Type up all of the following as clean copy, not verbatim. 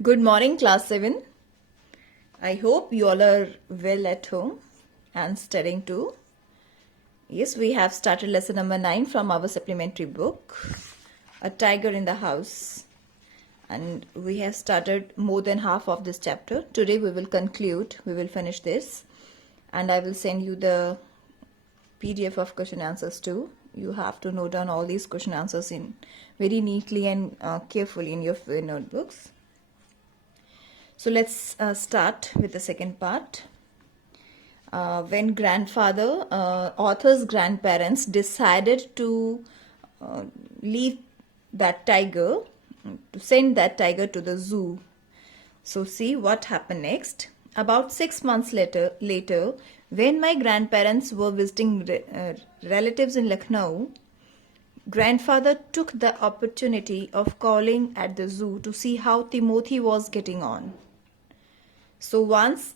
Good morning, class 7. I hope you all are well at home and studying too. Yes, we have started lesson number 9 from our supplementary book, A Tiger in the House. And we have started more than half of this chapter. Today we will conclude, we will finish this. And I will send you the PDF of question answers too. You have to note down all these question answers in very neatly and carefully in your notebooks. So let's start with the second part. When author's grandparents decided to leave that tiger, to send that tiger to the zoo. So see what happened next. About 6 months later, when my grandparents were visiting relatives in Lucknow, grandfather took the opportunity of calling at the zoo to see how Timothy was getting on. So once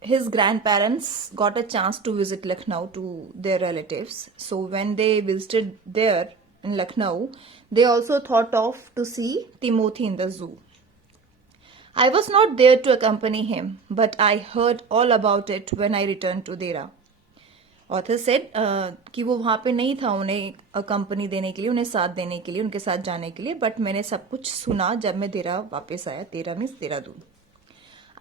his grandparents got a chance to visit Lucknow to their relatives. So when they visited there in Lucknow, they also thought of to see Timothy in the zoo. I was not there to accompany him, but I heard all about it when I returned to Dera. Author said कि वो वहाँ पे नहीं था उन्हें company देने के लिए, उन्हें साथ देने के लिए, उनके साथ जाने के लिए, बट मैंने सब कुछ सुना जब मैं देरा वापस आया. देरा means Dehradun.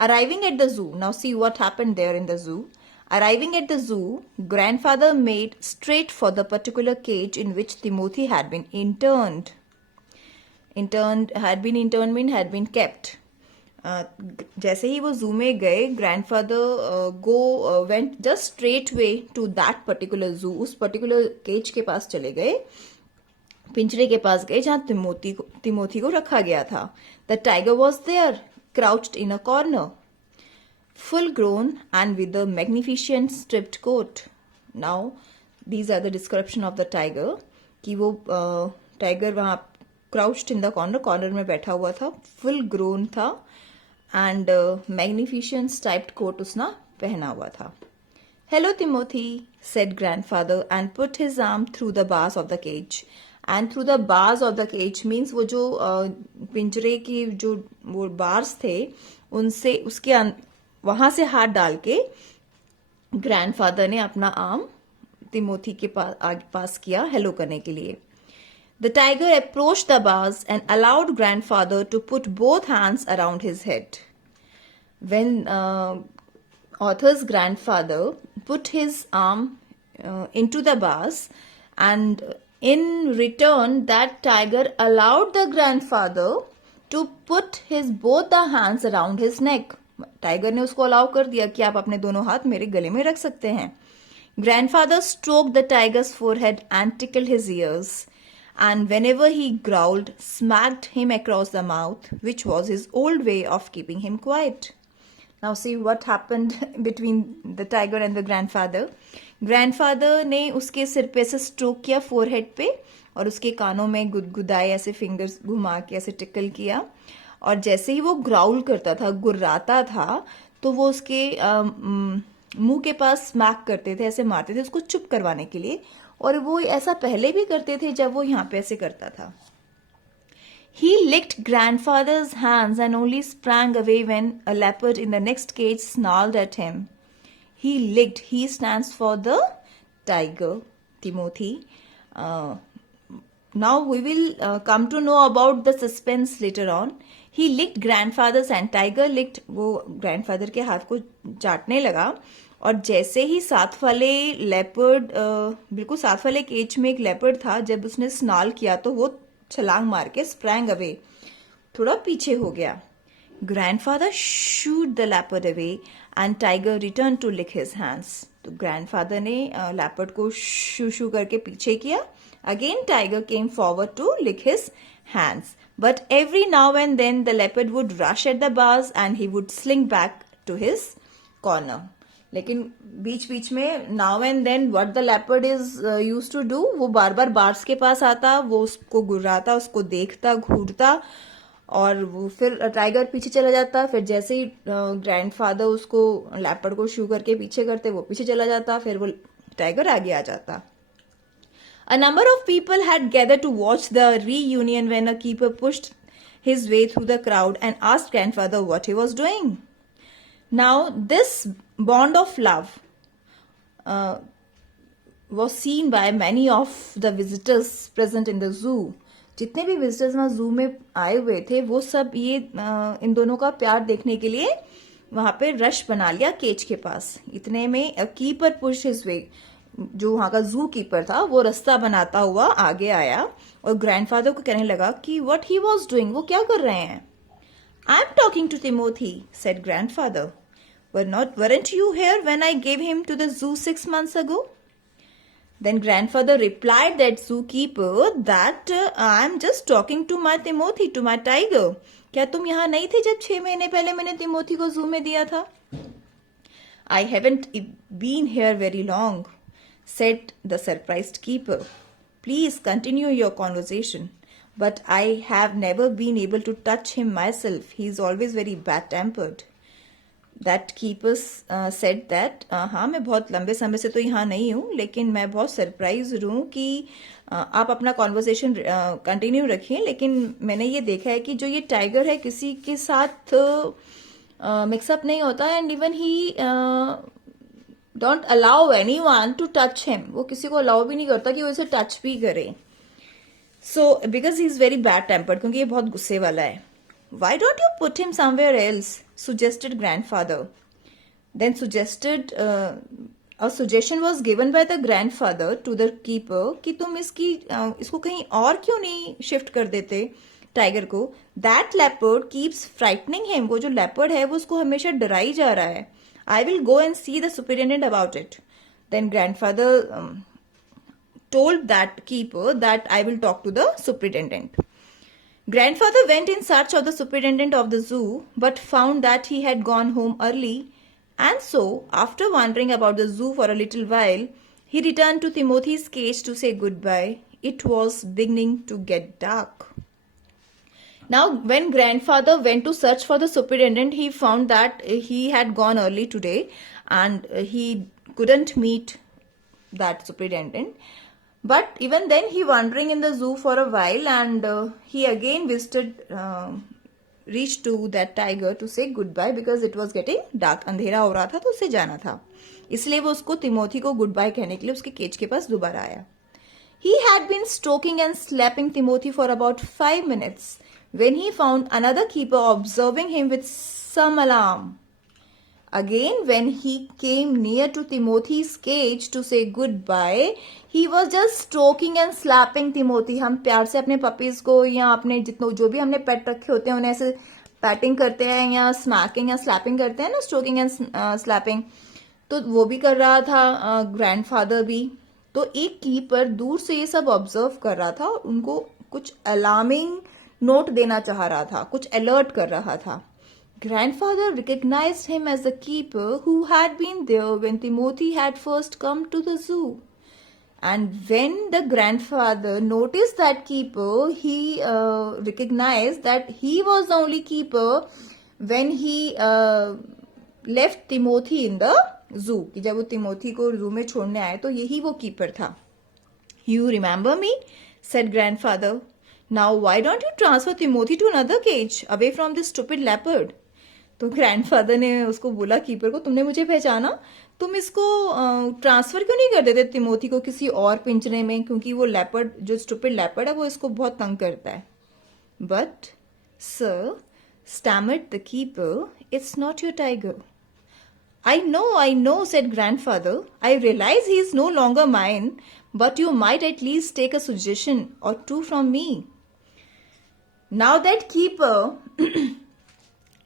Arriving at the zoo, now see what happened there in the zoo. Arriving at the zoo, grandfather made straight for the particular cage in which Timothy had been interned. Had been kept. जैसे ही वो zoo में गए, grandfather went just straight way to that particular zoo. उस particular cage के पास चले गए, पिंजरे के पास गए जहां तिमोथी को रखा गया था. The tiger was there, crouched in a corner, full grown and with a magnificent striped coat. Now, these are the description of the tiger. कि वो टाइगर वहाँ crouched in the corner में बैठा हुआ था, full grown था and magnificent striped coat उसने पहना हुआ था. Hello Timothy, said grandfather and put his arm through the bars of the cage. And through the bars of the cage means वो जो पिंजरे की जो वो बार्स थे उनसे उसके वहां से हाथ डाल के ग्रैंडफादर ने अपना आर्म तिमोथी के पास किया हेलो करने के लिए. The tiger approached the bars and allowed grandfather to put both hands around his head. When author's grandfather put his arm into the bars and in return, that tiger allowed the grandfather to put his both the hands around his neck. Tiger ने उसको allow कर दिया कि आप अपने दोनों हाथ मेरे गले में रख सकते हैं. Grandfather stroked the tiger's forehead and tickled his ears, and whenever he growled, smacked him across the mouth, which was his old way of keeping him quiet. Now see what happened between the tiger and the grandfather. Grandfather ने उसके सिर पे से stroke किया forehead पे और उसके कानों में गुदगुदाए, ऐसे फिंगर्स घुमा के ऐसे टिकल किया. और जैसे ही वो ग्राउल करता था, गुर्राता था, तो वो उसके मुंह के पास स्मैक करते थे, ऐसे मारते थे उसको चुप करवाने के लिए. और वो ऐसा पहले भी करते थे जब वो यहाँ पे ऐसे करता था. He licked grandfather's hands and only sprang away when a leopard in the next cage snarled at him. He licked. He stands for the tiger, Timothy. Now we will come to know about the suspense later on. He licked grandfather's hand. Tiger licked. वो grandfather के हाथ को चाटने लगा और जैसे ही साथ वाले leopard बिल्कुल साथ वाले केज में एक लेपर्ड था, जब उसने स्नाल किया तो वो छलांग मार के स्प्रैंग अवे, थोड़ा पीछे हो गया. Grandfather shoot the leopard away and tiger return to lick his hands. तो ग्रैंडफादर ने लेपर्ड को शू शू करके पीछे किया. Again tiger came forward to lick his hands, but every now and then the leopard would rush at the bars and he would slink back to his corner. लेकिन बीच बीच में now and then what the leopard is use to do, वो बार बार bars के पास आता, वो उसको गुर्राता, उसको देखता, घूरता और वो फिर टाइगर पीछे चला जाता. फिर जैसे ही ग्रैंडफादर उसको लेपर्ड को शू करके पीछे करते, वो पीछे चला जाता, फिर वो टाइगर आगे आ जाता. A number of people had gathered to watch the reunion when a keeper pushed his way through the crowd and asked grandfather what he was doing. Now, this bond of love was seen by many of the visitors present in the zoo. जितने भी visitors वहाँ जू में आए हुए थे वो सब ये इन दोनों का प्यार देखने के लिए वहां पे रश बना लिया केज के पास. इतने में कीपर पुश हिज वे, जो वहां का जू कीपर था वो रास्ता बनाता हुआ आगे आया और ग्रैंडफादर को कहने लगा कि व्हाट ही वाज डूइंग, वो क्या कर रहे हैं. I am talking to Timothy, said grandfather. Weren't you here when I gave him to the zoo 6 months ago? Then grandfather replied that zookeeper that I am just talking to my Timothy, to my tiger. क्या तुम यहाँ नहीं थे जब 6 महीने पहले मैंने तिमोथी को जू में दिया था? I haven't been here very long, said the surprised keeper. Please continue your conversation. But I have never been able to touch him myself. He is always very bad-tempered. That keeper said that हाँ मैं बहुत लंबे समय से तो यहाँ नहीं हूँ, लेकिन मैं बहुत सरप्राइज हूँ कि आप अपना कॉन्वर्सेशन कंटिन्यू रखिए, लेकिन मैंने ये देखा है कि जो ये टाइगर है किसी के साथ मिक्सअप नहीं होता, and even he don't allow anyone to touch him. वो किसी को अलाउ भी नहीं करता कि वो इसे टच भी करे. So because he is very bad tempered, क्योंकि ये बहुत गुस्से वाला है. Why don't you put him somewhere else? Suggested grandfather. Then a suggestion was given by the grandfather to the keeper कि तुम इसको कहीं और क्यों नहीं शिफ्ट कर देते टाइगर को. That leopard keeps frightening him. वो जो leopard है वो उसको हमेशा डराई जा रहा है. I will go and see the superintendent about it. Then grandfather told that keeper that I will talk to the superintendent. Grandfather went in search of the superintendent of the zoo, but found that he had gone home early, and so, after wandering about the zoo for a little while, he returned to Timothy's cage to say goodbye. It was beginning to get dark. Now, when grandfather went to search for the superintendent, he found that he had gone early today, and he couldn't meet that superintendent. But even then, he wandering in the zoo for a while, and he again reached to that tiger to say goodbye because it was getting dark. अंधेरा हो रहा था तो उसे जाना था, इसलिए वो उसको तिमोथी को गुड बाय कहने के लिए उसके केज के पास दोबारा आया. He had been stroking and slapping Timothy for about 5 minutes when he found another keeper observing him with some alarm. Again, when he came near to Timothy's cage to say goodbye, he was just stroking and slapping Timothy. हम प्यार से अपने puppies को या अपने जितने जो भी हमने पेट रखे होते हैं उन्हें ऐसे पैटिंग करते हैं या स्मैकिंग या स्लैपिंग करते हैं ना, स्ट्रोकिंग एंड स्लैपिंग, तो वो भी कर रहा था ग्रैंडफादर भी. तो एक कीपर दूर से ये सब ऑब्जर्व कर रहा था और उनको कुछ अलार्मिंग नोट देना चाह रहा था, कुछ अलर्ट कर रहा था. Grandfather recognized him as the keeper who had been there when Timothy had first come to the zoo. And when the grandfather noticed that keeper, he recognized that he was the only keeper when he left Timothy in the zoo. कि जब वो तिमोथी को जू में छोड़ने आए तो यही वो कीपर था. You remember me? Said grandfather. Now why don't you transfer Timothy to another cage away from this stupid leopard? तो ग्रैंडफादर ने उसको बोला कीपर को, तुमने मुझे पहचाना, तुम इसको ट्रांसफर क्यों नहीं कर देते तिमोथी को किसी और पिंजरे में, क्योंकि वो लेपर्ड, जो स्टूपिड लेपर्ड है, वो इसको बहुत तंग करता है. But sir, stammered the keeper, it's not your tiger. I know, said grandfather. I realize he is no longer mine, but you might at least take a suggestion or two from me. Now that keeper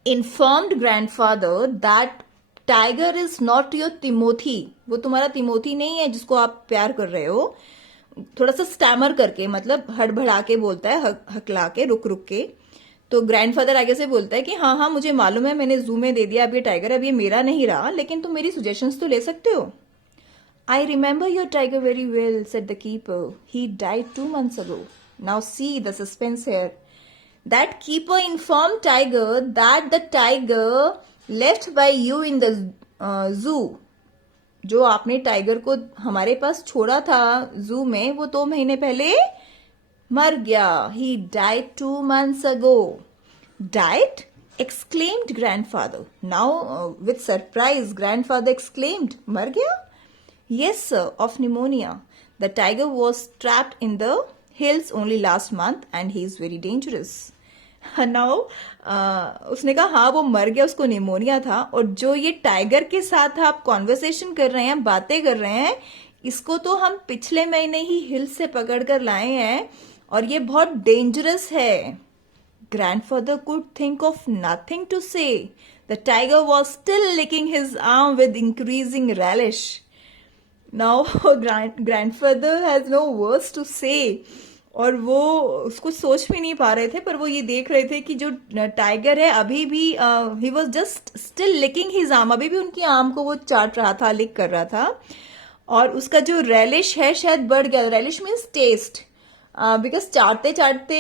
informed grandfather that tiger is not your Timothy. वो तुम्हारा तिमोथी नहीं है जिसको आप प्यार कर रहे हो. थोड़ा सा स्टैमर करके, मतलब हड़बड़ा के बोलता है, हकला के, रुक रुक के. तो ग्रैंडफादर आगे से बोलता है कि हाँ मुझे मालूम है, मैंने जू में दे दिया अब ये टाइगर, अब ये मेरा नहीं रहा, लेकिन तुम मेरी सजेशंस तो ले सकते हो. I remember your tiger very well, said the keeper. He died 2 months ago. Now see the suspense here. That keeper informed tiger that the tiger left by you in the zoo. जो आपने tiger को हमारे पास छोड़ा था जू में, वो 2 महीने पहले मर गया, he died 2 months ago. Died? Exclaimed grandfather. Now, with surprise, grandfather exclaimed, मर गया? Yes, sir, of pneumonia. The tiger was trapped in the hills only last month and he is very dangerous. Now, उसने कहा हाँ वो मर गया, उसको pneumonia था, और जो ये टाइगर के साथ आप कॉन्वर्सेशन कर रहे हैं, बातें कर रहे हैं, इसको तो हम पिछले महीने ही हिल से पकड़ कर लाए हैं और ये बहुत डेंजरस है. Grandfather could think of nothing to say. The tiger was still licking his arm with increasing relish. Now grandfather has no words to say. और वो उसको सोच भी नहीं पा रहे थे, पर वो ये देख रहे थे कि जो टाइगर है अभी भी he was just still licking his arm, अभी भी उनकी आर्म को वो चाट रहा था, लिक कर रहा था, और उसका जो रेलिश है शायद बढ़ गया. रेलिश मीन्स टेस्ट, बिकॉज चाटते चाटते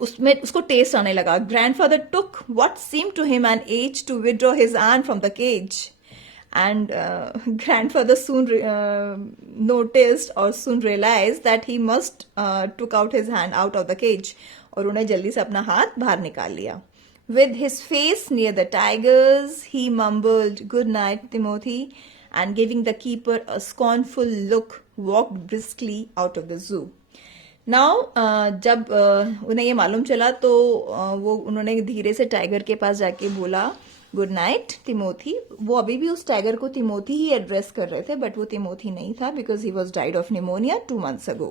उसमें उसको टेस्ट आने लगा. Grandfather took what seem to him an age to withdraw his arm from the cage. And grandfather soon noticed or soon realized that he must took out his hand out of the cage. और उन्हें जल्दी से अपना हाथ बाहर निकाल लिया. With his face near the tigers, he mumbled, "Good night, Timothy," and giving the keeper a scornful look, walked briskly out of the zoo. Now जब उन्हें ये मालूम चला तो वो उन्होंने धीरे से टाइगर के पास जाके बोला, गुड नाइट तिमोथी. वो अभी भी उस टाइगर को तिमोथी ही एड्रेस कर रहे थे, बट वो तिमोथी नहीं था because he was died of pneumonia 2 months ago.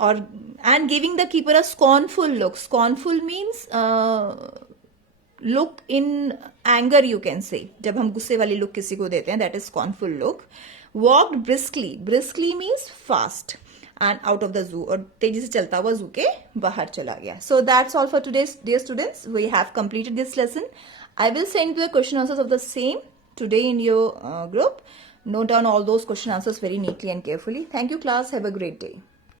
और and giving the keeper a scornful look. Scornful means look in anger, you can say. जब हम गुस्से वाली लुक किसी को देते हैं, that is scornful look. Walked briskly. Briskly means fast. And out of the zoo, और तेजी से चलता हुआ जू के बाहर चला गया. So that's all for today dear students. We have completed this lesson. I will send you the question answers of the same today in your group. Note down all those question answers very neatly and carefully. Thank you class. Have a great day.